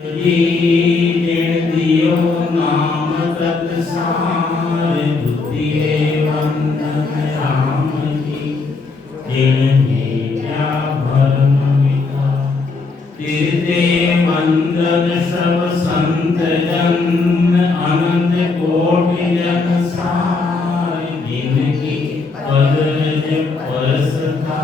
जिन दियो नाम तत्सार दुतिये वंदन राम जी जिन हीरा भरम मिटा तीर्थे वंदन सब संत जन अनंत कोटि जन सार जिनकी पद परसता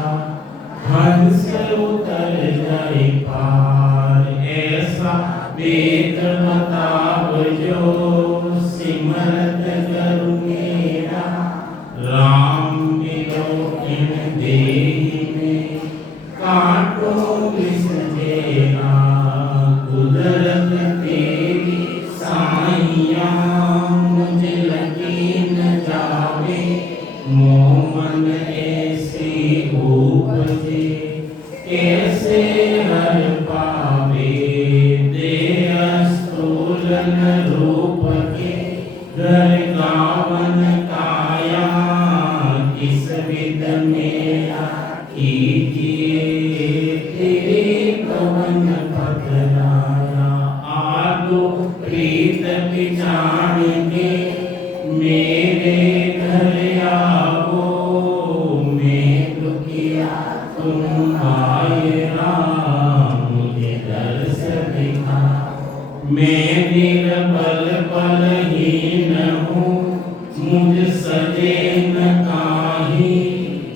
हंस उतर जाए पार ऐसा वेद बताव जो सिमरत करु मेरा राम विलोकिन देहि में काटो विष जेरा कुदरत तेरी साइया मुझे लगी न जावे मोह मन ऐसी उपजे कैसे हर पावे रूप के घर गावन काया किस विद मेरा कीजिए तेरे पवन पतराया आदो प्रीत पिछाड़ के मेरे घर आओ मैं दुखिया तुम आए राम मुझे दर्श दिखा मैं निर्बल बलहीन हूँ मुझ सजे न काहि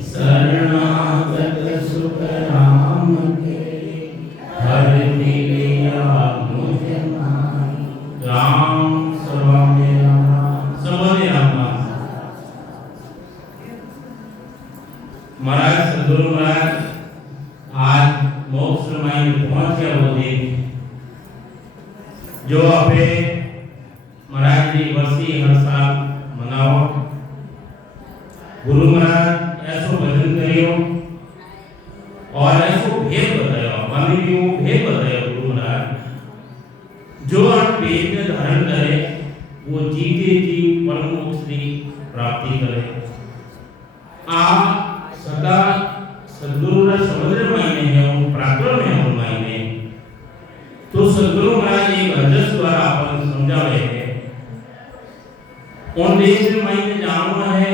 शरणागत सुख राम के हर मिलिया मुझ माही राम सवा मेरा सबने राम महाराज सदगुरु महाराज आज मोक्ष माई पहुंच गया वो देख जो आपे महाराज जी वर्षी हर साल मनाओ गुरु महाराज ऐसो भजन करियो और ऐसो भेद बतायो मानी भी वो भेद बतायो गुरु महाराज जो आप भेद धारण करे वो जीते जी परम मोक्ष की प्राप्ति करे आप सदा सद्गुरु रा समुद्र मायने है वो प्राकृत में हो मायने तो सद्गुरु महाराज एक अजस द्वारा अपन समझावे है कौन देश में मायने जानना है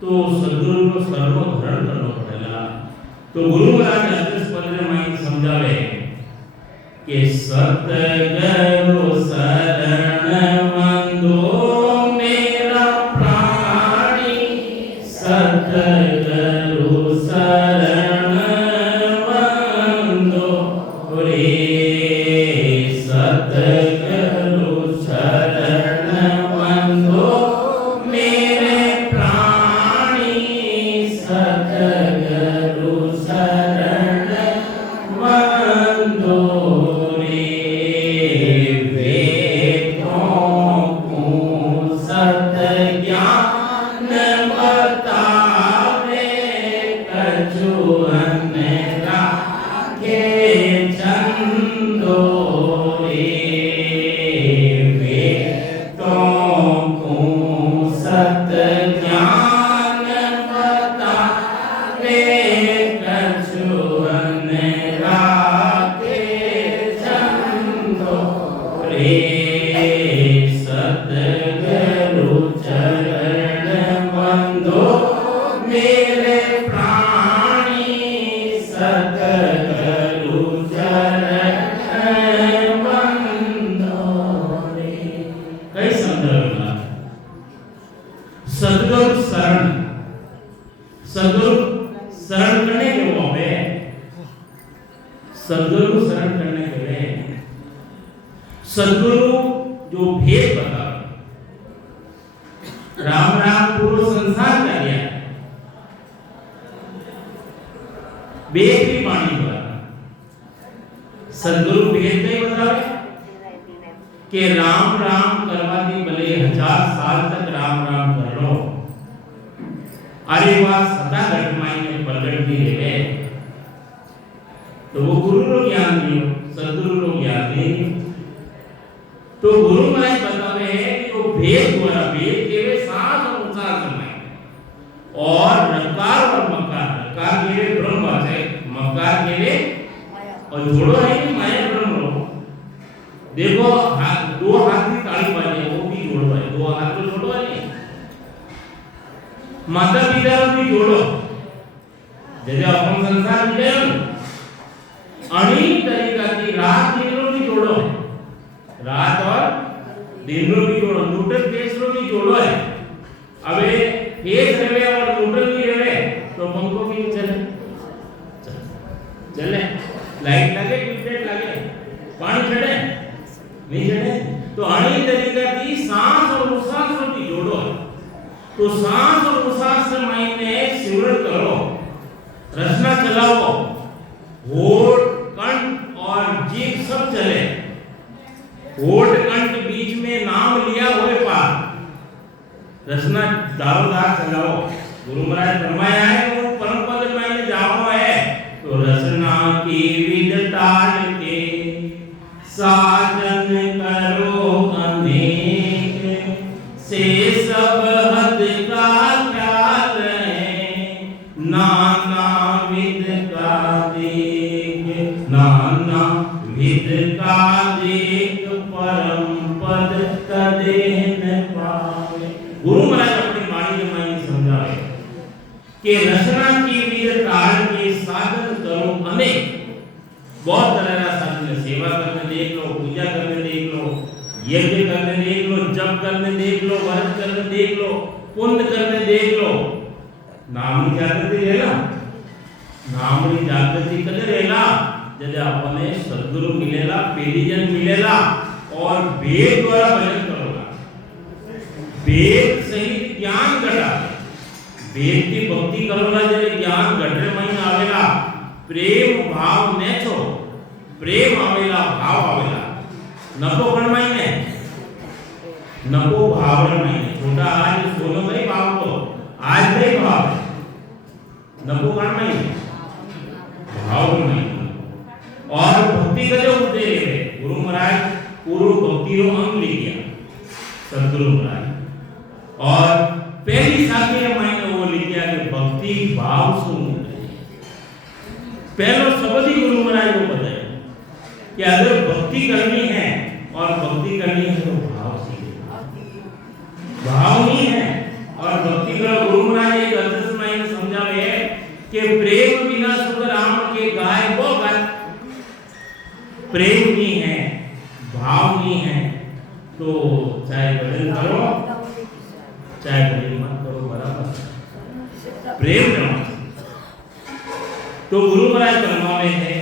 तो सद्गुरु को सर्व धारण करना पड़ेगा तो गुरु महाराज अजस पद में मायने समझावे कि सतगुरु शरण वंदो मेरा प्राणी सतगुरु शरण वंदो रे सतगुरु शरण वंदो मेरे प्राणी सतगुरु शरण वंदो रे वेदों को सत ज्ञान बतावे कछु अन्य के चंदो मेरे प्राणी सतगुरु चरण वंदो रे कई समझना सतगुरु शरण करने के वो है सतगुरु शरण करने के लिए सतगुरु जो भेद बता राम राम पूर्व संसार का लिया वेद की वाणी द्वारा सद्गुरु भेद नहीं बतावे कि राम राम करवा दी भले 1000 साल तक राम राम कर लो अरे वाह सदा घटमाई में प्रगट भी रहे तो वो गुरु को ज्ञान दियो सद्गुरु को ज्ञान नहीं तो गुरु महाराज बतावे है कि वो भेद द्वारा भेद के वे साथ और उत्साह समय और रकार और मकार के वे ब्रह्म है मकार के वे और जोड़ो है कि माया ब्रह्म देखो दो हाथ की ताली बाजे वो भी जोड़ो है, दो हाथ तो जोड़ो है नहीं, माता पिता भी जोड़ो जैसे अपन संसार में अनेक तरीका की रात दिन भी जोड़ो है, रात और दिन भी जोड़ो, न्यूटन केस भी जोड़ो है। अबे एक रहे और न्यूटन भी रहे तो पंखों भी चले चले, लाइट लगे ट्यूबलाइट लगे पानी चढ़े नहीं चढ़े, तो अनेक तरीका की सांस और उच्छ्वास भी जोड़ो है। तो सांस और उच्छ्वास से मायने सिमरन करो, रचना चलाओ, होठ कंठ और जीभ सब चले, होठ कंठ बीच में नाम लिया हुए पार, रचना दारोदार चलाओ। गुरु महाराज फरमाया है वो परम पद में जाओ है, तो रचना की विध ताल के साजन करो अनेक, से सब हद का ख्याल है, नाना विध का देख, नाना विध का देख, परम पद कदेन पावे। गुरु महाराज अपनी वाणी में समझावे कि रचना की विध ताल के साधन करो अनेक, बहुत तरह का साधन, सेवा करने देख लो, पूजा करने देख लो, यज्ञ करने देख लो, जप करने देख लो, व्रत करने देख लो, पुण्य करने देख लो, नामनी जागृति रहेला, नामनी जागृति कदे रहेला जदे अपने सद्गुरु मिलेला, पेरीजन मिलेला और वेद द्वारा भजन करोगा, वेद सहित ज्ञान घटा, वेद की भक्ति करोगा जदे ज्ञान घटरे में आवेला, प्रेम भाव ने छो, प्रेम आवेला भाव आवेला, नको गणमाई ने नको भाव में छोटा आज सोनो नहीं भाव को आज नहीं भाव नको गणमाई भाव में। और भक्ति का जो उद्देश्य है गुरु महाराज पूर्व भक्ति रो अंग ले गया सद्गुरु महाराज, और पहली शाखा में वो लिख गया कि भक्ति भाव से पहलो शब्द ही गुरु महाराज को बताया कि अगर भक्ति करनी है और भक्ति करनी है तो भाव से, भाव नहीं है और भक्ति करो। गुरु महाराज एक अदृश्य में समझावे कि प्रेम बिना सुख राम के गाय वो गाय, प्रेम नहीं है भाव नहीं है तो चाहे भजन करो चाहे भजन मत करो बराबर, प्रेम रहो। तो गुरु महाराज फरमावे है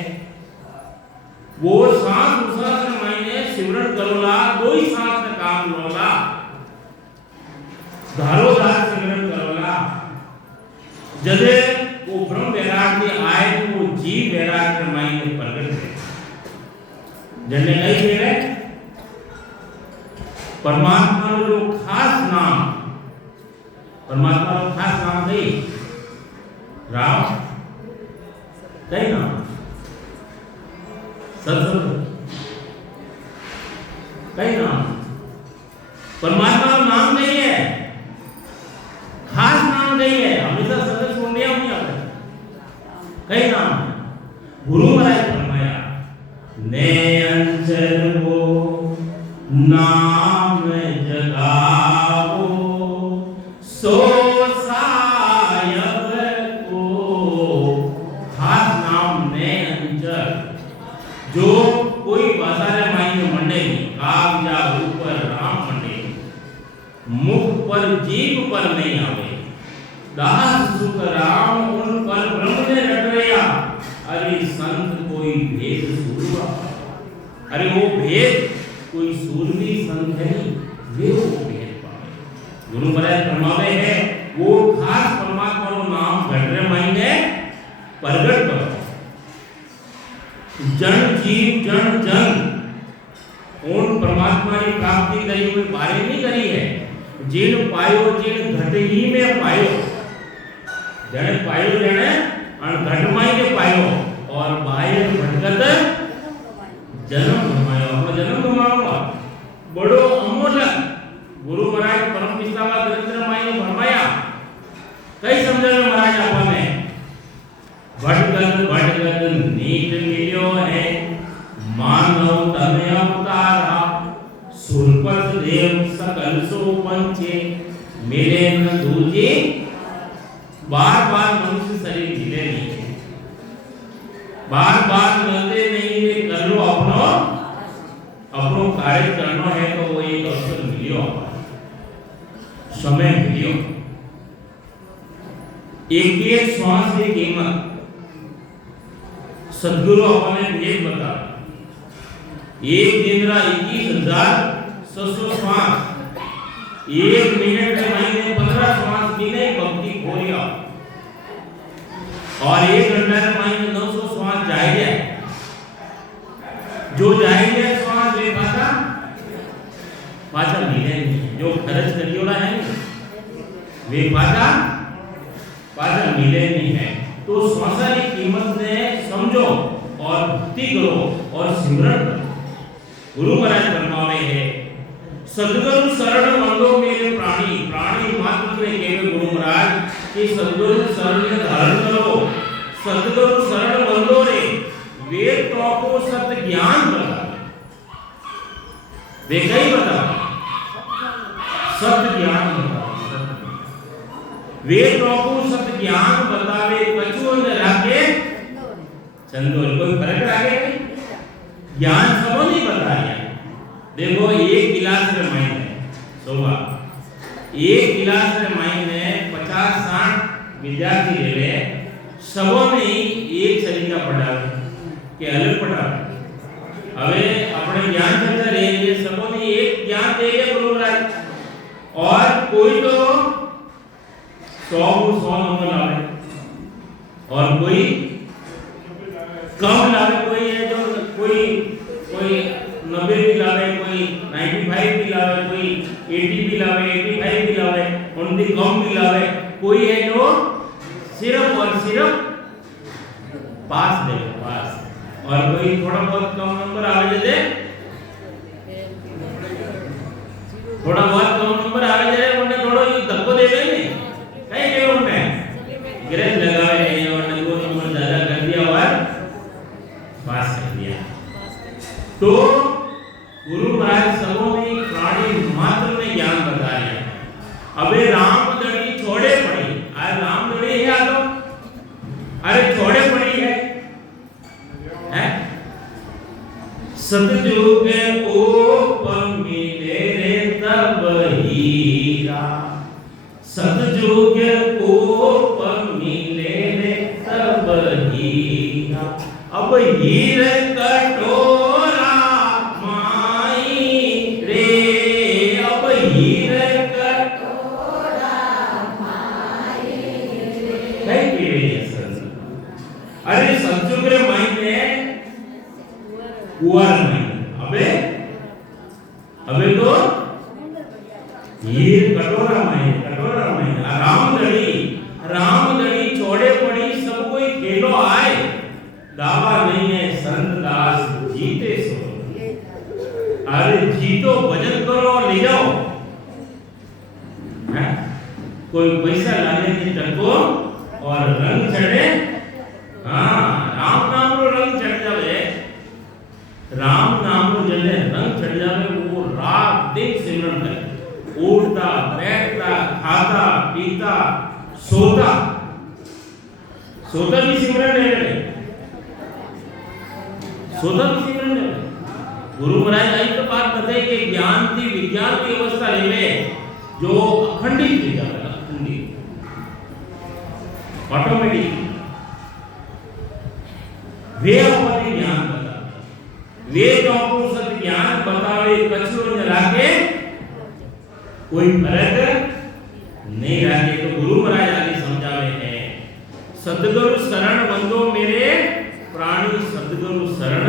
वो सांस उच्छ्वास मायने सिमरन करोला, दो ही सांस में काम लोला, धारोदार सिमरन करोला, जदे वो ब्रह्म वैराग्य आए तो वो जीव वैराग्य मायने प्रकट है। जने नहीं कह रहे परमात्मा जो खास नाम, परमात्मा का खास नाम नहीं राम नहीं नाम सत्संग कई नाम, परमात्मा का नाम नहीं है, खास नाम नहीं है, हमेशा सत्संग सुन लिया नहीं आता कई नाम। गुरु महाराज फरमाया ने अंचल वो नाम जगाओ, सो सायब को, खास नाम ने अंचल जो कोई बाजार मायने मंडे कागजा ऊपर राम मंडे, मुख पर जीभ पर नहीं आवे, दास सुख राम उन पर ब्रह्म ने रट रहा, अरे संत कोई भेद सुरवा, अरे वो भेद कोई सूरवी संत है वे वो भेद पावे। गुरु महाराज फरमावे है वो खास परमात्मा रो नाम घटरे मायने प्रगट करो, जन जीव जन जन उन परमात्मा की प्राप्ति करी हुई बारे नहीं करी है, जिन पायो जिन घट ही में पायो, जने पायो जने और घट माई के पायो, और बाहर भटकत जन्म गमायो, अपना जन्म गमाओगा बड़ो अमूल्य। गुरु महाराज परम पिता का ग्रंथ माई ने फरमाया कई समझे महाराज आपने भटकत भटकत नीट मिलियो है, मानव तने अवतार द्रुपद देव सकल सो पंचे मिले न दूजे बार बार मनुष्य शरीर मिले नहीं, बार बार मिलते नहीं, ये कर लो अपनो कार्य करना है तो वो एक अवसर मिलियो, समय मिलियो। एक एक श्वास की कीमत सदगुरु अपने भेद बता, एक दिन रा 21,600 श्वास, एक मिनट में महीने 15 श्वास की नहीं भक्ति खोलिया, और एक घंटा में महीने 900 श्वास जाएंगे, जो जाएंगे श्वास वे पाचा मिले नहीं, जो खर्च करियो ना है वे पाचा मिले नहीं है। तो श्वास की कीमत ने समझो और भक्ति करो और सिमरन करो। गुरु महाराज फरमावे है सद्गुरु शरण मंदो मेरे प्राणी, प्राणी मात्र ने केवे गुरु महाराज कि सद्गुरु शरण धारण करो, सद्गुरु शरण मंदो रे वेद तो को सत ज्ञान बता, वे कई बता सत ज्ञान बता, वेद तो को सत ज्ञान बतावे कछु न लागे चंदोर, कोई फर्क लागे ज्ञान सबो नहीं बताया। देखो एक गिलास में माइन है सोवा, एक गिलास में माइन है 50-60 विद्यार्थी ले ले, सबों में एक सलीका पढ़ावे के अलग पढ़ावे। अबे अपने ज्ञान चर्चा रहेंगे, सबों ने एक ज्ञान देंगे गुरु महाराज, और कोई तो 100 नंबर लावे और कोई कम लावे, कोई है जो कोई 90 भी लावे, कोई 95 भी लावे, कोई 80 भी लावे, 85 भी लावे, उनकी कम भी लावे, कोई है जो सिर्फ और सिर्फ पास दे पास, और कोई थोड़ा बहुत कम नंबर आवे दे, थोड़ा बहुत कम नंबर आवे दे, उन्हें थोड़ा ये धक्को दे दे नहीं कहीं के उन्हें ग्रेड लगावे नहीं, और दो नंबर ज्यादा कर दिया और पास कर दिया। तो गुरु महाराज सबों ने प्राणी मात्र में ज्ञान बताया। अबे रामदड़ी छोड़े पड़ी, आज रामदड़ी है आ तो, अरे छोड़े पड़ी है, सतयुग को मिले रे तब हीरा, सतयुग को मिले रे तब हीरा, अब हीरे कटोरा माई रे, अब हीरे कटोरा माई रे, अरे सतयुग रे माई ने कुआर नहीं, अबे तो हीर कटोरा में रामदड़ी छोड़े पड़ी, सब कोई खेलो आए, दावा नहीं है संत दास जीते सो, अरे जीतो भजन करो ले जाओ, है कोई पैसा लाने की टको और रंग चढ़े, हाँ राम नाम रो रंग चढ़ जावे, राम नाम रो जने रंग चढ़ जावे, वो रात दिन सिमरन करे, उठता बैठता खाता पीता सोता भी सिमरन है, सोता भी सिमरन है। गुरु महाराज आई तो बात बताई कि ज्ञान की विज्ञान की अवस्था ले जो अखंडित हो जाता है, अखंडित ऑटोमेटिक वे अपने ज्ञान बताते, वे तो आपको सत्य ज्ञान बतावे कछु न लागे, कोई फर्क नहीं लागे। तो गुरु महाराज आगे समझावे हैं सद्गुरु शरण बंदो मेरे प्राणी, सद्गुरु शरण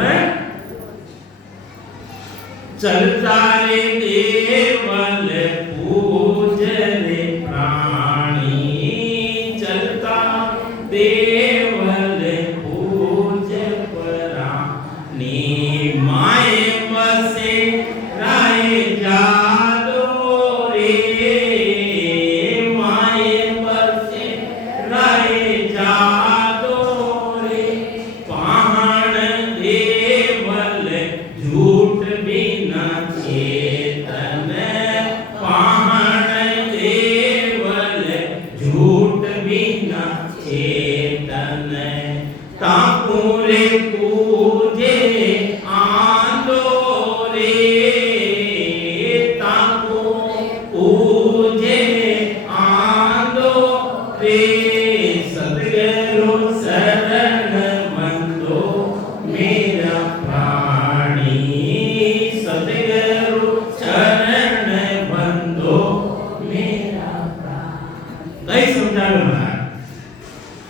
चलता रे देवल पूज रे प्राणी, चलता देवल पूज प्राणी, माए बसे राय जादो रे, माए बसे राय जादो रे, पहाड़ देवल झूठ बिना चेतन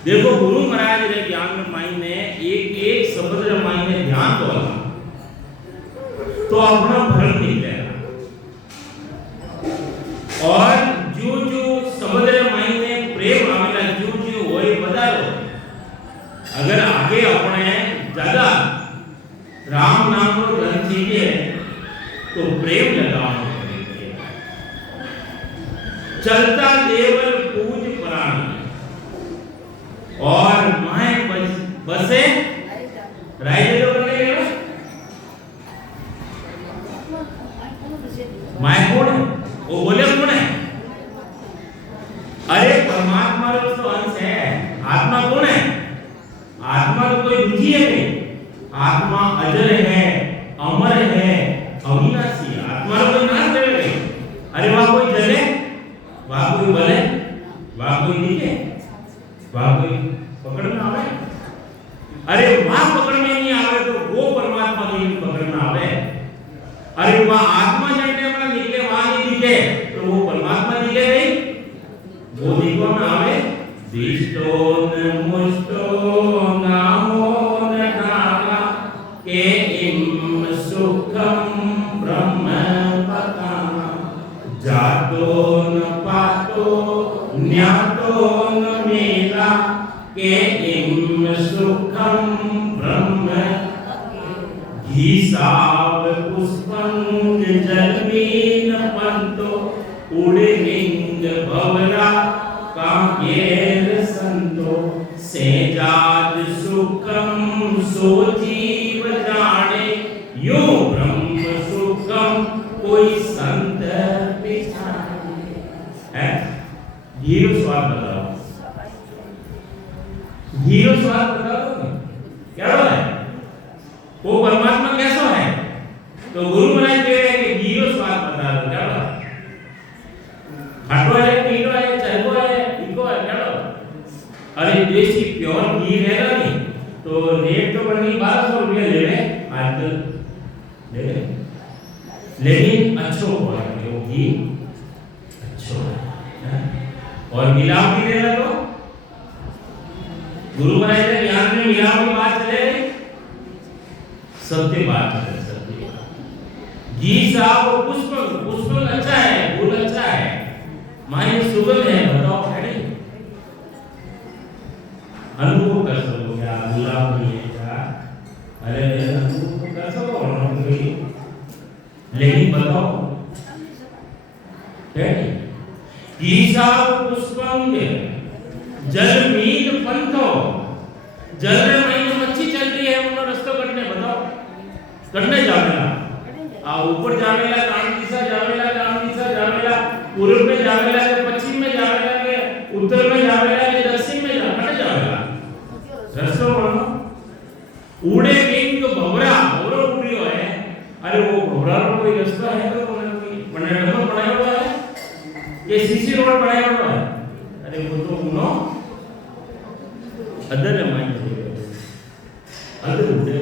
देखो गुरु महाराज रे ज्ञान में मायने एक एक शब्द रे मायने ध्यान तो अपना भ्रम निकलेगा। और जो जो शब्द रे मायने प्रेम आवेला जो जो होय बदारो अगर आगे अपने ज्यादा राम नाम को ग्रंथ सीखे तो प्रेम लगाना पड़ेगा। चलता देवल पूज प्राणी और माए बसे राइजे तो करने गए माए कौन है वो बोले कौन है अरे परमात्मा तो अंश है आत्मा कौन है आत्मा तो कोई दूसरी है नहीं आत्मा अजर है अमर है अविनाशी है आत्मा कोई नाश करे नहीं अरे वहां कोई जले वहां कोई बले वहां कोई दिखे वहां कोई पकड़ में आवे अरे वहां पकड़ में नहीं आवे तो वो परमात्मा की पकड़ में आवे अरे वहां आत्मा जड़ने वाला निकले वहां नहीं दिखे तो वो परमात्मा दिखे नहीं वो दिखो में आवे दिष्टोन मुष्टो नामो नामा के इम सुखम ब्रह्म पताम जातो न पातो न्यातो न मेला के इम सुखम ब्रह्म घीसाव पुष्पंग जलमीन पंतो उड़िंग भवरा कांगेर संतो सेजाद सुखम सो जीव जाने यो ब्रह्म सुखम कोई संत पिछाने है घीरो स्वाद बताओ घीरो स्वाद बताओ क्या है वो परमात्मा कैसा है तो गुरु महाराज कह रहे हैं कि घीरो स्वाद बता दो क्या है खट्टो है मीठो है चरको है तीखो है क्या अरे देसी प्योर घी है ना नहीं तो रेट तो बढ़नी 1200 रुपया ले ले आजकल ले ले लेकिन अच्छो क्वालिटी वो घी अच्छो है और मिलावटी दे रहा तो गुरु महाराज ने ज्ञान में मिलावटी बात चले सत्य बात है सत्य घी साहब पुष्प अच्छा है फूल अच्छा है माने सुगंध है बताओ है नहीं अनुभव कर सको क्या गुलाब नहीं है क्या अरे अनुभव कर सको नहीं लेकिन बताओ है घी साहब पुष्पंग जलमीन पंथो जल रे महीने मच्छी चल रही है उन्होंने रास्ता कटने बताओ कटने जावेला आ ऊपर जावेला काम दिशा जावेला पूर्व में जावेला के पश्चिम में जावेला के उत्तर में जावेला के दक्षिण में जावेला रास्ता बोलो उड़े किंग भवरा उड़ियो है अरे वो भवरा रो कोई रास्ता है तो कोई बने डबल बनाया हुआ है ये सीसी रोड बनाया हुआ है अरे वो तो उनो अदर माइंड अदर उड़े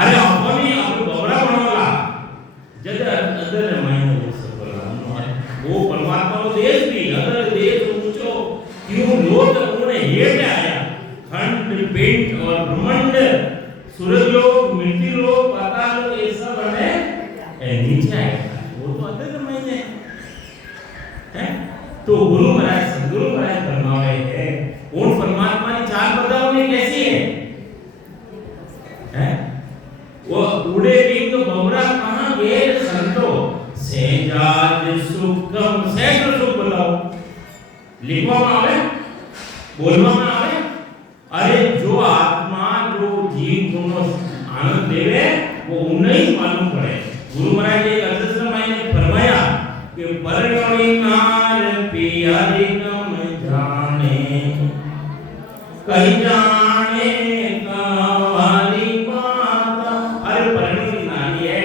अरे अपनी आप बबरा बनवाला जद अदर माइंड वो परमात्मा को देश भी अदर देश ऊंचो क्यों लोग उन्होंने हेठ आया खंड पिंड और ब्रह्मांड सूरज लोग मृत्यु लोग पाताल लोग ये सब है नीचे आएगा वो तो अदर माइंड है तो गुरु महाराज सदगुरु महाराज फरमावे है उन परमात्मा की चाल बताओ ने कैसी है वो उड़े बिंग बमरा कहां गए संतो सेजाज सुखम सहस्र सुख बताओ लिखवा में आवे बोलवा में आवे अरे जो आत्मा जो जीव को आनंद देवे वो उन्हें ही मालूम पड़े गुरु महाराज एक अदृश्य मायने फरमाया कि परगणी नार पियारी कम जाने कहीं जाने कावाली माता अरे परगणी नारी है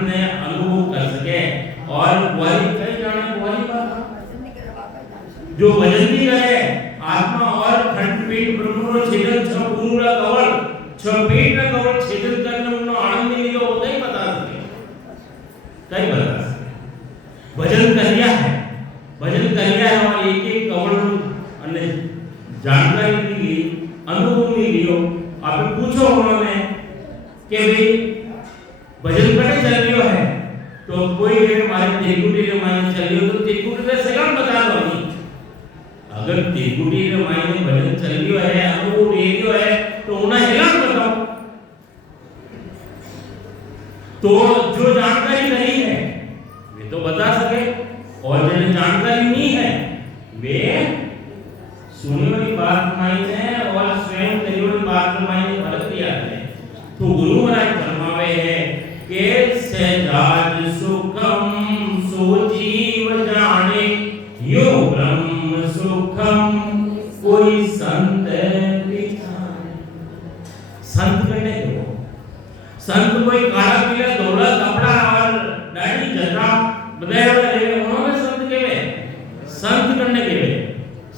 ज्ञान ने अनुभव कर सके और वाली कई जाने वाली बात जो भजन भी करे आत्मा और खंडपीठ ब्रह्मनो छेदन छ पूरा कवल छ पेट ना कवल छेदन करने उन्नो आनंद नहीं तो नहीं बता सके कई बता सके भजन करिया है और एक एक कवल અને जानकारी मिली अनुभव मिलियो आप पूछो उन्होंने कि भाई भजन कटे चल रही है तो कोई ये मारे त्रिकुटी रे माने चल रही हो तो त्रिकुटी रे सगळं बता दो नहीं अगर त्रिकुटी रे माने भजन चल रही है अनुभव ले रही है तो उन्हें हेलान बताओ तो जो जानकारी नहीं है वे तो बता सके और जिन्हें जानकारी नहीं है वे सुनी वाली बात मायने और स्वयं करी वाली बात मायने फर्क दिया है तो गुरु महाराज फरमावे है कि सहजाज सुखम सो जीव जाने यो ब्रह्म सुखम कोई संत बिचारे संत करने दो संत कोई काला पीला धोला कपड़ा और दाढ़ी जटा बधाया वाले उन्होंने संत केवे संत करने केवे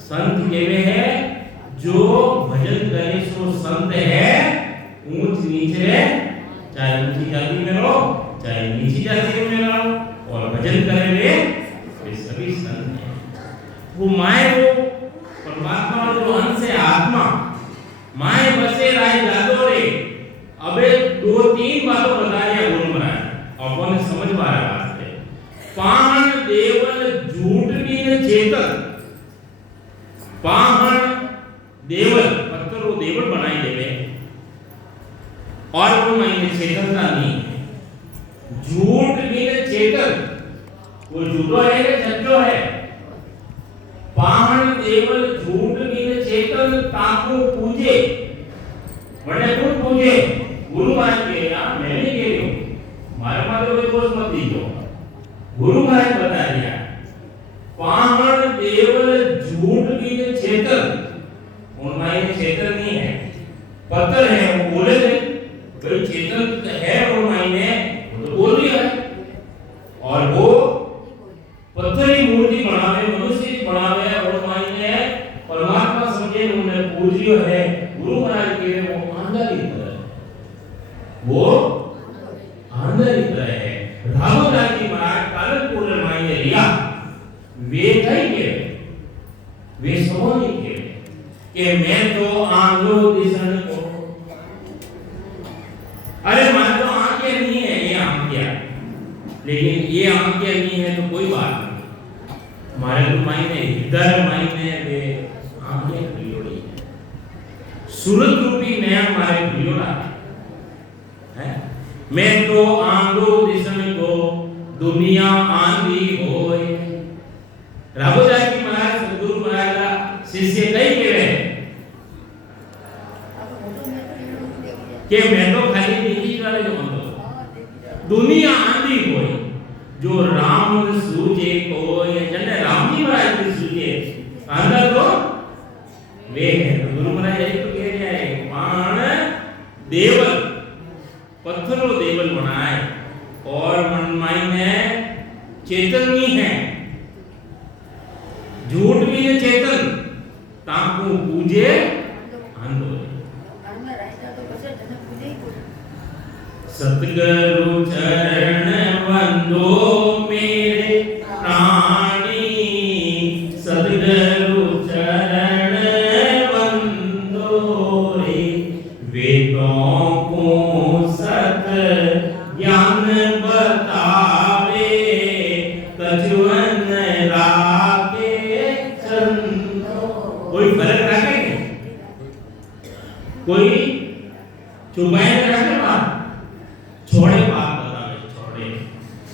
संत केवे है जो भजन करे सो संत है ऊंच नीचे चाहे ऊंची जाति में रहो चाहे नीची जाति में रहो और भजन करे वे सभी संत हैं वो माए वो परमात्मा जो अंश है आत्मा माए बसे राय जादो रे अबे दो तीन बातों बता दिया गुरु महाराज अपन समझ पा रहा बात है पाण देवल झूठ की चेतन पाहण देवल पत्थर वो देवल बनाई देवे और वो मायने चेतनता नहीं है झूठ भी चेतन वो झूठो है कि सच्चो है पाहण देवल झूठ भी चेतन ताको पूजे बड़े कौन पूजे गुरु महाराज के यार मैं नहीं कह रही हूं मारे मारे कोई दोष मत दीजिए गुरु महाराज बता दिया पाहण देवल झूठ की चेतन उनमें चेतन नहीं है पत्थर है वो बोले थे कोई चेतन है उनमें वो तो बोल रही है और वो पत्थर की मूर्ति बनावे मनुष्य बनावे और उनमें परमात्मा समझे उन्हें पूज्य है गुरु महाराज के वो अंदर ही वो अंदर ही है रामदास जी महाराज कालनपुर मायने लिया वे कहेंगे वे समझ के कि मैं तो आंखों दिशन को अरे मैं तो आंखें नहीं है ये आंखें लेकिन ये आंखें नहीं है तो कोई बात नहीं हमारे तो मायने हृदय मायने वे आंखें खुली सूरत रूपी नया हमारे खुलियोड़ा है मैं तो आंखों दिशन को दुनिया आंधी होए राघोदास जी महाराज सदगुरु महाराज का शिष्य कई केवे के मैं तो खाली देखी वाले जो हम दुनिया आंधी होए जो राम सूझे कोई जने राम जी महाराज की सूझे अंदर तो वे है तो गुरु महाराज यही तो कह रहे हैं पाण देवल पत्थरों देवल बनाए और मनमाई में चेतन नहीं है झूठ भी है चेतन ताकू पूजे अंधो सतगुरु चरण वंदो मेरे प्राणी सतगुरु चरण वंदो रे वेदों को सत ज्ञान बतावे कछुअन रागे चंदो कोई फर्क रखेंगे कोई चुपाए रखे बात छोड़े बात बतावे छोड़े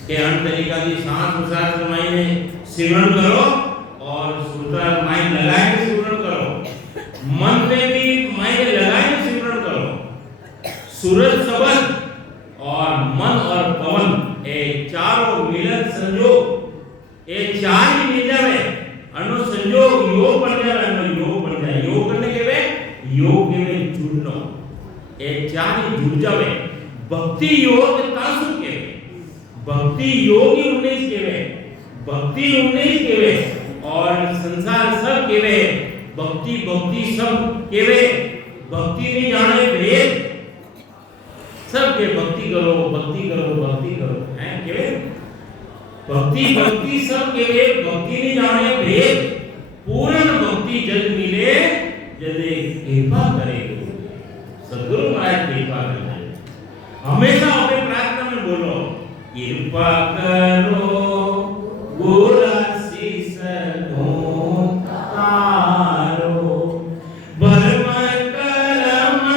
के अन तरीका की सांस प्रसाद मायने सिमरण करो और सूत्र माइन लगाए के सिमरण करो मन में भी मायने लगाए के सिमरण करो सूरज शब्द और मन और पवन ये चारों मिलन संयोग ये चार ही मिल जावे अनु संयोग योग बन जावे अनु योग बन जाए योग करने के वे योग के वे जुड़नो ये चार ही जुड़ जावे भक्ति योग तासु के भक्ति योगी 19 केवे, भक्ति 19 केवे और संसार सब केवे भक्ति भक्ति सब केवे भक्ति नहीं जाने भेद सब के भक्ति करो भक्ति करो भक्ति करो हैं केवे भक्ति भक्ति सब केवे भक्ति नहीं जाने भेद पूर्ण भक्ति जग मिले जदे कृपा करे सदगुरु महाराज कृपा करे हमेशा अपने प्रार्थना में बोलो कृपा करो गुरु आशीष दो तारो भरम करम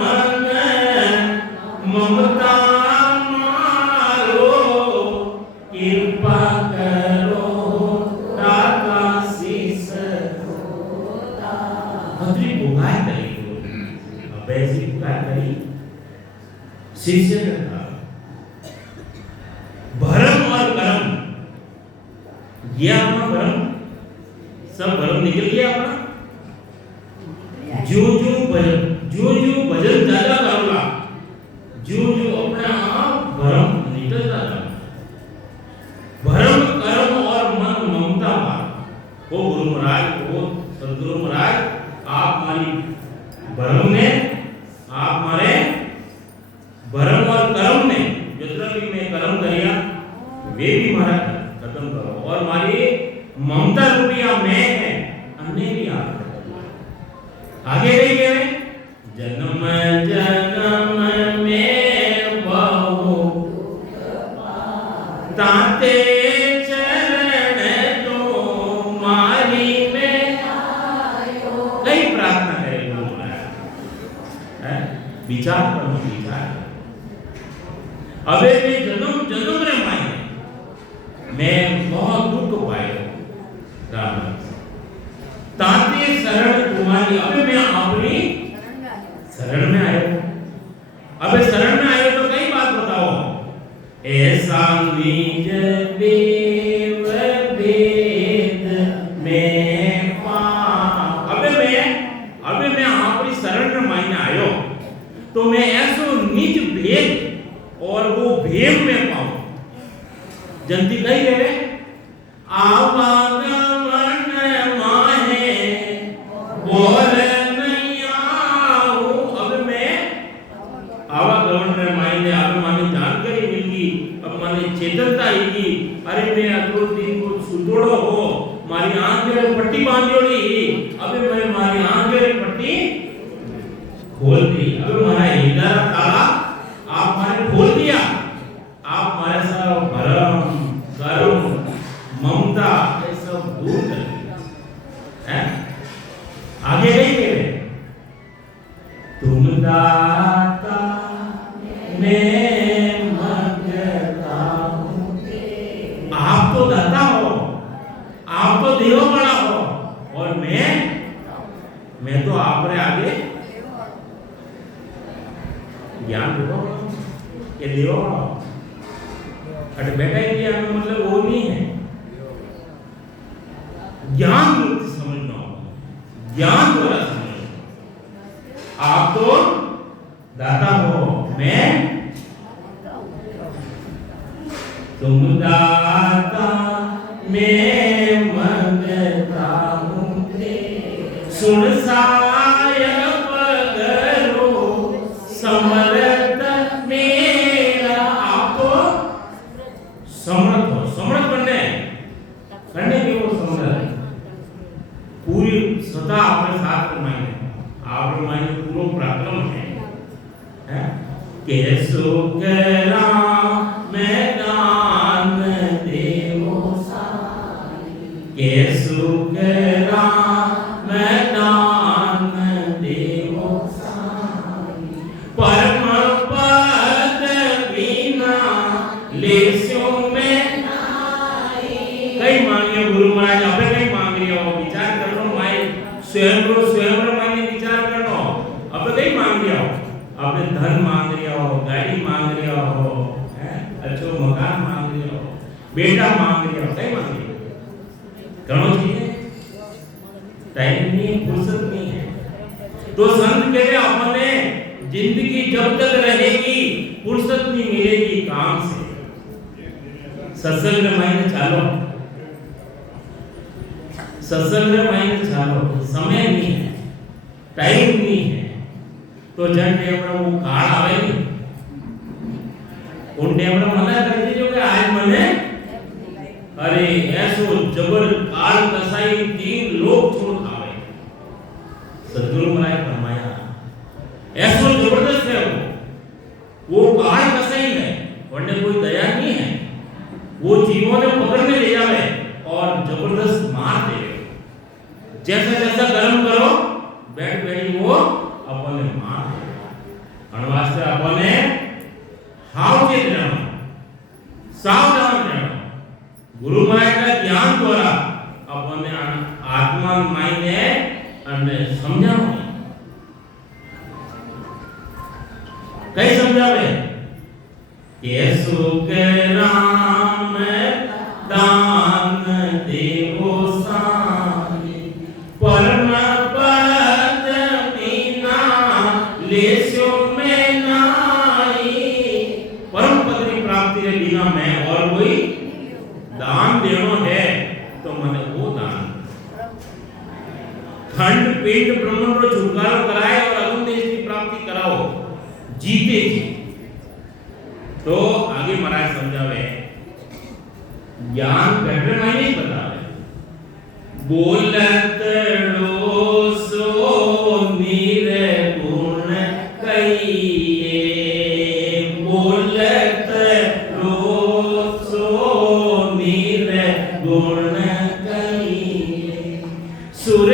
मन ममता मारो कृपा करो दाता आशीष दो भद्री बुगाई करी अब ऐसी बुगाई करी शिष्य ने कहा भरम और कर्म गया अपना भरम सब भरम निकल गया अपना जो भजन ज्यादा करोगा जो अपने आप भरम निकल जाता भरम कर्म और मन ममता हो गुरु महाराज हो सदगुरु महाराज आप हमारी भरम में आप हमारे भरम और कर्म में जितना भी मैं कर्म करिया वे भी हमारा खत्म करो और हमारी ममता रूपिया मैं है अन्य भी आप आगे नहीं गए जन्म जन्म में बहु ताते चरण तुम्हारी में आयो कई प्रार्थना करे गुरु महाराज विचार करो विचार अबे मैं जन्म रे माई मैं बहुत दुख पायो राम ताते शरण तुम्हारी अबे मैं अपनी शरण में आयो अबे शरण में आयो तो कई बात बताओ ऐसा निज देव भेद में पा अबे मैं अपनी शरण में मायने आयो तो मैं ऐसो निज भेद और वो भेद में पाऊं जंती कही रहे आवागमन माहे बोल नहीं आऊं अब मैं आवागमन में मायने अब माने जानकारी मिली अब माने चेतनता आएगी अरे मैं अगलो दिन को सुतोड़ो हो मारी आंख में पट्टी बांधोड़ी अबे मैं मारी आंख में पट्टी खोल दी अब मारा हृदय ताला आप मारे खोल दिया आप हमारे सब भरम कर्म ममता ये सब दूर कर दिया हैं आगे नहीं गए तुम दाता मैं मांगता हूं आप तो दाता हो आप तो देव बड़ा हो और मैं तो आप रे आगे ज्ञान दो ये देव अरे बेटा ये हमें मतलब वो नहीं है ज्ञान रूप से समझना होगा ज्ञान द्वारा समझना आप तो दाता हो मैं तुम दाता मैं मंगता हूँ सुन साय पगरो समर्थ मेरा आपको समर्थ हो समर्थ करने की वो समर्थ पूरी सदा अपने साथ मायने आप मायने पूरा पराक्रम है कैसो करा मैदान देवो साई कैसो करा मैदान देवो साई परम पद बिना लेस्यो में नाई कई मांगियो गुरु महाराज आपे कई मांग रही हो विचार कर लो माई स्वयं मांगे विचार कर लो आपे कई मांग रही हो आपने धन मांग रही हो गाड़ी मांग रही हो अच्छो मकान मांग रही हो बेटा मांग रही हो कई मांग रही हो करो चाहिए टाइम नहीं फुर्सत नहीं है तो संत कह रहे अपने जिंदगी जब तक रहेगी फुर्सत नहीं मिलेगी काम से सत्संग मायने चालो, सत्संग मायने चालो, समय नहीं है, टाइम नहीं है, तो जन टेमड़ा वो काल आवे नहीं, उन टेमड़ा मना कर दीजिए कि आज मने अरे ऐसो जबर काल कसाई 3 लोग छोड़ खावे। सदगुरु महाराज फरमाया ऐसो जबरदस्त है वो काल कसाई है, वरने कोई दया नहीं है, वो जीवों ने पकड़ में ले जावे और जबरदस्त मार दे। जैसा जैसा कर्म करो बैठ बैठी वो अपने मार दे। अनवास्ते अपने हावचेत रहना, सावधान रहना। गुरु महाराज का ज्ञान द्वारा अपने आत्मा मायने અને સમજાવો કઈ સમજાવે કે સુખ રામ દાન દેવો સાઈ પરમ પદ बिना लेस्यो में नाई। परम पद की प्राप्ति के बिना मैं और कोई दान देनो है तो मने वो दान खंड पिंड ब्रह्मण रो छुटकारो कराए और अगुण देश की प्राप्ति कराओ जीते जी। तो आगे महाराज समझावे ज्ञान घटने में नहीं बतावे बोलत लो सो निर्गुण कहिए बोलत लो सो निर्गुण कहिए सुर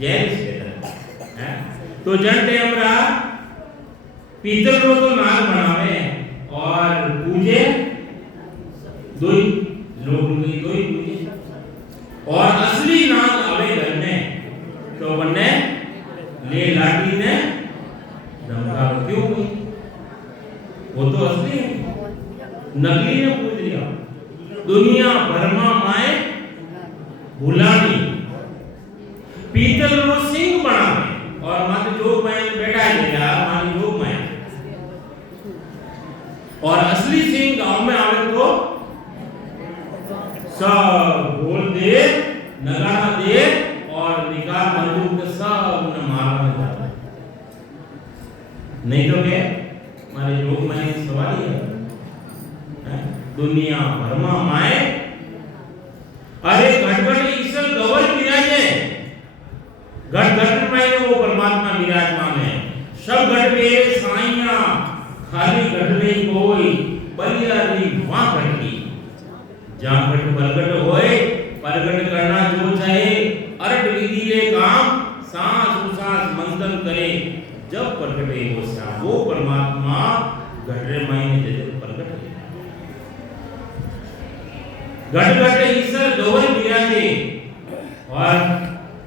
जैन स्टेटर है तो जन टेमरा पीतल रो तो नाग बनावे और पूजे दोई लोग दोई पूजे और असली नाग आवे घर में तो बन्ने ले लाठी ने धमका क्यों हुई वो तो असली है नकली ने पूछ लिया दुनिया भर में माए भुलानी पीतल रो सिंह बनावे और माथे जोग में बैठा है गया मानी जोग में और असली सिंह गांव में आवे तो सब बोल दे नगाड़ा दे और निकाल बंदूक के सब ने मारने जाता नहीं तो क्या मारे जोग में सवाल ही है दुनिया भर में माए अरे घटघट ईश्वर गवल विराजे घट घट में वो परमात्मा विराजमान है सब घट में साइया खाली घट में कोई बलियारी वहां घटी जहां घट प्रगट होए प्रगट करना जो चाहे अरट विधि ले काम सांस उसास मंथन करे जब प्रगटे वो श्याम वो परमात्मा घटरे मायने जैसे प्रगट है घट घट ईश्वर गवल विराजे और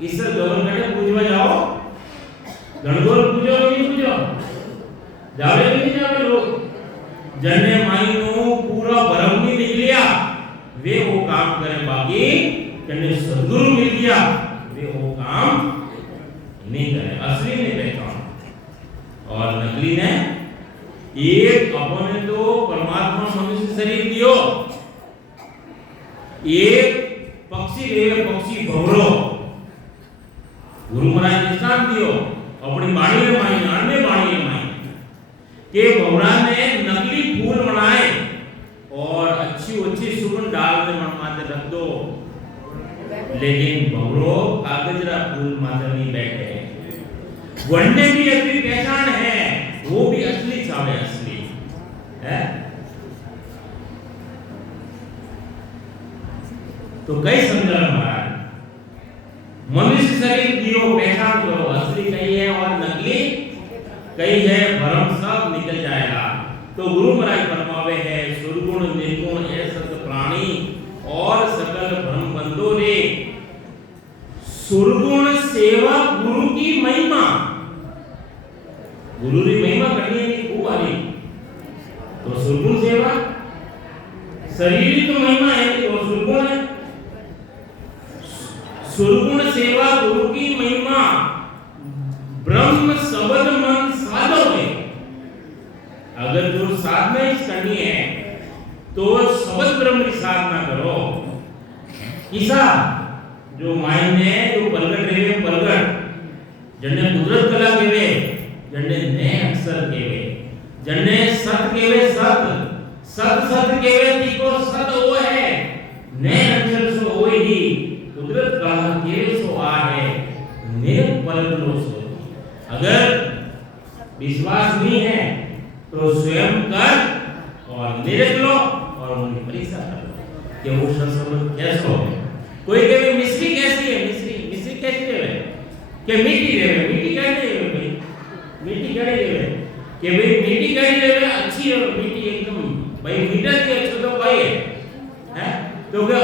ईश्वर गवल घटे पूजवा जाओ गणगोर पूजो नहीं पूजो जावे नहीं जावे लोग जन्ने माई नो पूरा भरम नहीं निकलिया वे वो काम करे बाकी जन्ने सद्गुरु मिल गया वे वो काम नहीं करे असली ने पहचान और नकली ने एक अपने तो परमात्मा मनुष्य शरीर दियो एक पक्षी रे पक्षी भवरो गुरु महाराज ने स्थान दियो अपनी बाणी में माई अन्य बाणी में माई के भवरा ने नकली फूल बनाए और अच्छी अच्छी सुगंध डाल के मन माथे रख दो लेकिन भवरो कागजरा फूल माथे नहीं बैठे वंडे भी अपनी पहचान है वो भी असली चावे असली है तो कई समझा महाराज मनुष्य शरीर दियो पहचान करो असली कहीं है और नकली कहीं है भ्रम सब निकल जाएगा तो गुरु महाराज फरमावे है सुरगुण निर्गुण है सत प्राणी और सकल भ्रम बंदो रे सुरगुण सेवा गुरु की महिमा गुरु की महिमा करनी है खूब वाली तो सुरगुण सेवा शरीर तो महिमा है तो सुरगुण है सुरगुण सेवा गुरु की महिमा ब्रह्म शब्द मन साधो है अगर जो साधना ही करनी है तो शब्द ब्रह्म की साधना करो ईसा जो मायने जो प्रगट रहे प्रगट जन्ने कुदरत कला केवे जन्ने ने अक्षर केवे जन्ने सत केवे सत सत सत केवे तीको सत वो है ने अक्षर सो होए ही कुदरत कला केवे सो आ है ने परलो सो अगर विश्वास नहीं है तो स्वयं कर और निरख लो और उनकी परीक्षा कर लो कि वो संस्कृत कैसे है कोई कहे मिश्री कैसी है मिश्री कैसी है कि मीठी है मीठी कैसे है भाई मीठी कड़ी है कि भाई मीठी कड़ी है अच्छी है मीठी एकदम भाई मीठा की अच्छा तो भाई है तो क्या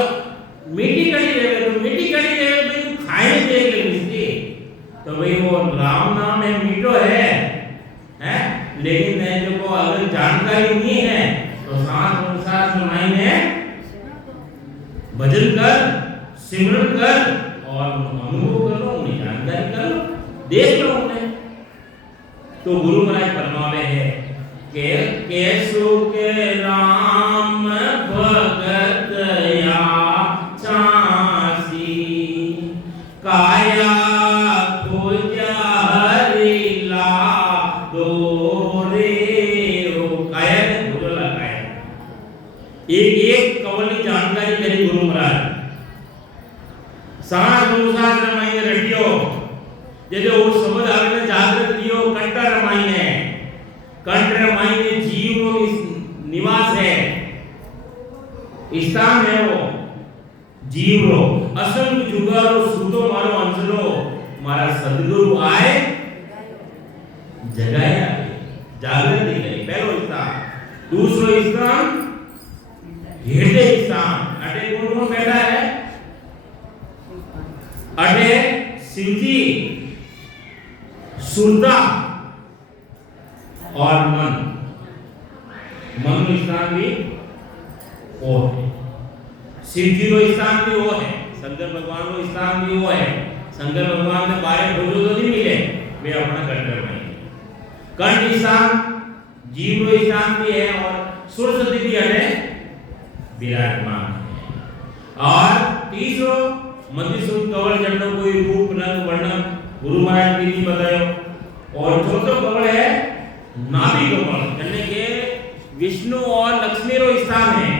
मीठी कड़ी है तो मीठी कड़ी है भाई खाए देंगे मिश्री तो भाई वो राम नाम है मीठो है लेकिन जो को अगर जानकारी नहीं है तो सांस अनुसार मायने भजन कर सिमरन कर और अनुभव करो उन्हें जानकारी करो देख लो उन्हें तो गुरु महाराज फरमावे है के कैसो के राम भगत या चासी काया एक कवल की जानकारी करी गुरु महाराज सांस अनुसार रमाई रटियो जैसे वो शब्द आगे जागृत दियो कंठ रमाई है कंठ रमाई में जीव निवास है स्थान है वो जीव रो असंग जुगारो सुतो मारो अंसलो मारा सदगुरु आए जगाया जागृति गई पहलो स्थान। दूसरो स्थान हृदय स्थान। अटे कौन कौन बैठा है? अटे शिवजी, सुरता और मन। मन स्थान भी वो है, शिव जी रो स्थान भी वो है, शंकर भगवान रो स्थान भी वो है। शंकर भगवान ने बारे खोजो तो नहीं मिले, वे अपना कंठ में कंठ स्थान जीव रो स्थान भी है और सरस्वती भी है विराजमान है। और तीसरो मध्य सूत्र कवल जन्नो कोई रूप रंग वर्ण गुरु महाराज जी ने बतायो। और चौथो कवल है नाभि कवल, यानी कि विष्णु और लक्ष्मी रो स्थान है।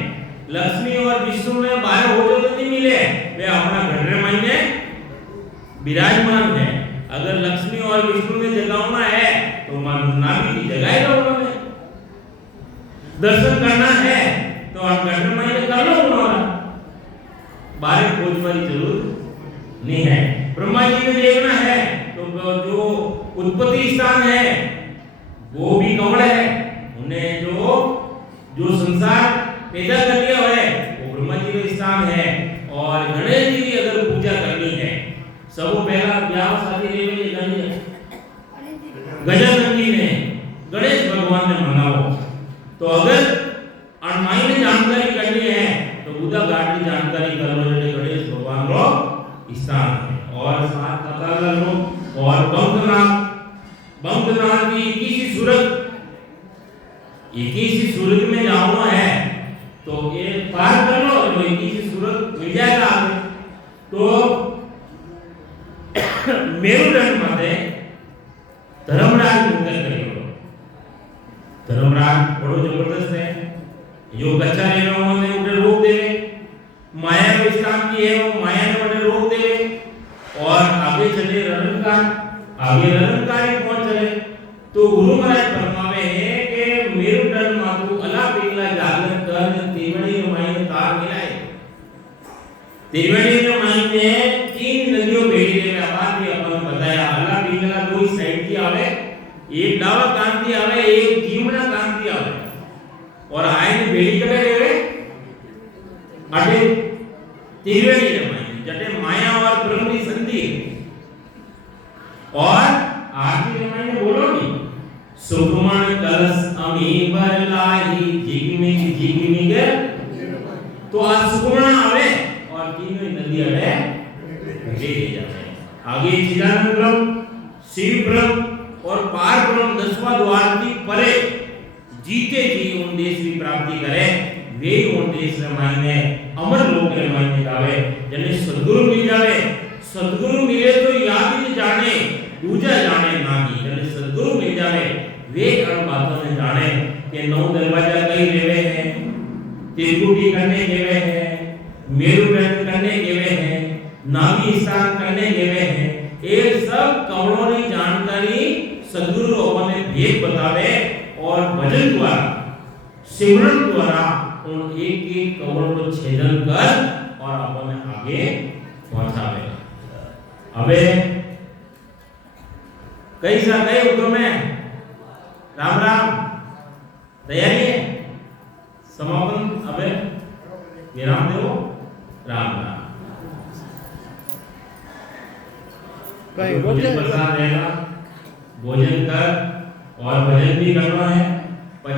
लक्ष्मी और विष्णु में बाहर हो जो तो नहीं मिले, वे अपना घर में विराजमान है। अगर लक्ष्मी और विष्णु में जगाना है तो नाभि की जगाएगा उन्होंने। दर्शन करना है तो आप घर में कर लो उन्होंने, बाहर खोज वाली जरूरत नहीं है। ब्रह्मा जी ने देखना है तो जो उत्पत्ति स्थान है वो भी कमल है। उन्हें जो संसार पैदा कर लिया है वो ब्रह्मा जी का स्थान है। और गणेश जी की अगर पूजा करनी है, सब पहला ब्याह शादी गजानन जी ने गणेश भगवान ने मनाओ। तो अगर अनमाई ने जानकारी करनी है तो बुद्धा घाट की जानकारी कर लो, जो गणेश भगवान रो स्थान है। और साथ कथा कर लो। और बंकनाथ की 21 सूरत, 21 सूरत में जाना है तो ये पार कर लो तो 21 सूरत मिल जाएगा। तो मेरुदंड माते धर्मराज मुंडन करियो। धर्मराज बड़ो जबरदस्त है, जो कच्चा लेनो ने उठे रोक देवे, माया के स्थान की है वो माया ने उठे रोक देवे। और आगे चले रनकार, आगे रनकार ही पहुंच चले तो गुरु महाराज फरमावे है कि मेरुदंड मातु अला पिंगला जागरण कर त्रिवेणी माई तार मिलाए। त्रिवेणी माई ने 3 नदियों भेड़ी देवे। आबाद भी अपन बताया अला पिंगला दो साइड की आवे, एक डावा कांति आवे, एक जीवना कांति आवे। और आयन भेड़ी करे देवे अटे त्रिवेणी माई जटे माया और ब्रह्म की संधि। और आरती माई ने बोलो नहीं सुकुमार कलश अमी बरलाही जिगमिग के तो आज सुकुमार आवे और तीनों नदी आवे ले जावे। आगे चिदानंद ब्रह्म, शिव ब्रह्म और पार ब्रह्म 10वां द्वार की परे जीते जी उन देश की प्राप्ति करे। वे उन देश में मायने अमर लोक के मायने जावे। जने सद्गुरु मिल जावे, सद्गुरु मिले तो याद ही जाने दूजा जाने नागी। जने सद्गुरु मिल जावे वे अन बातों ने जाने कि 9 दरवाजा कई लेवे हैं, त्रिकुटी करने लेवे हैं, मेरुदंड करने लेवे हैं, नाभि स्थान करने लेवे हैं। ये सब कवड़ों की जानकारी सद्गुरु अपने भेद बतावे और भजन द्वारा सिमरन द्वारा उन एक कवड़ को छेदन कर और अपने आगे पहुंचावे। अबे कैसा गए उधर में राम राम तैयारी है समापन। अबे विराम दो। राम राम भोजन प्रसाद रहेगा, भोजन कर और भजन भी करना है।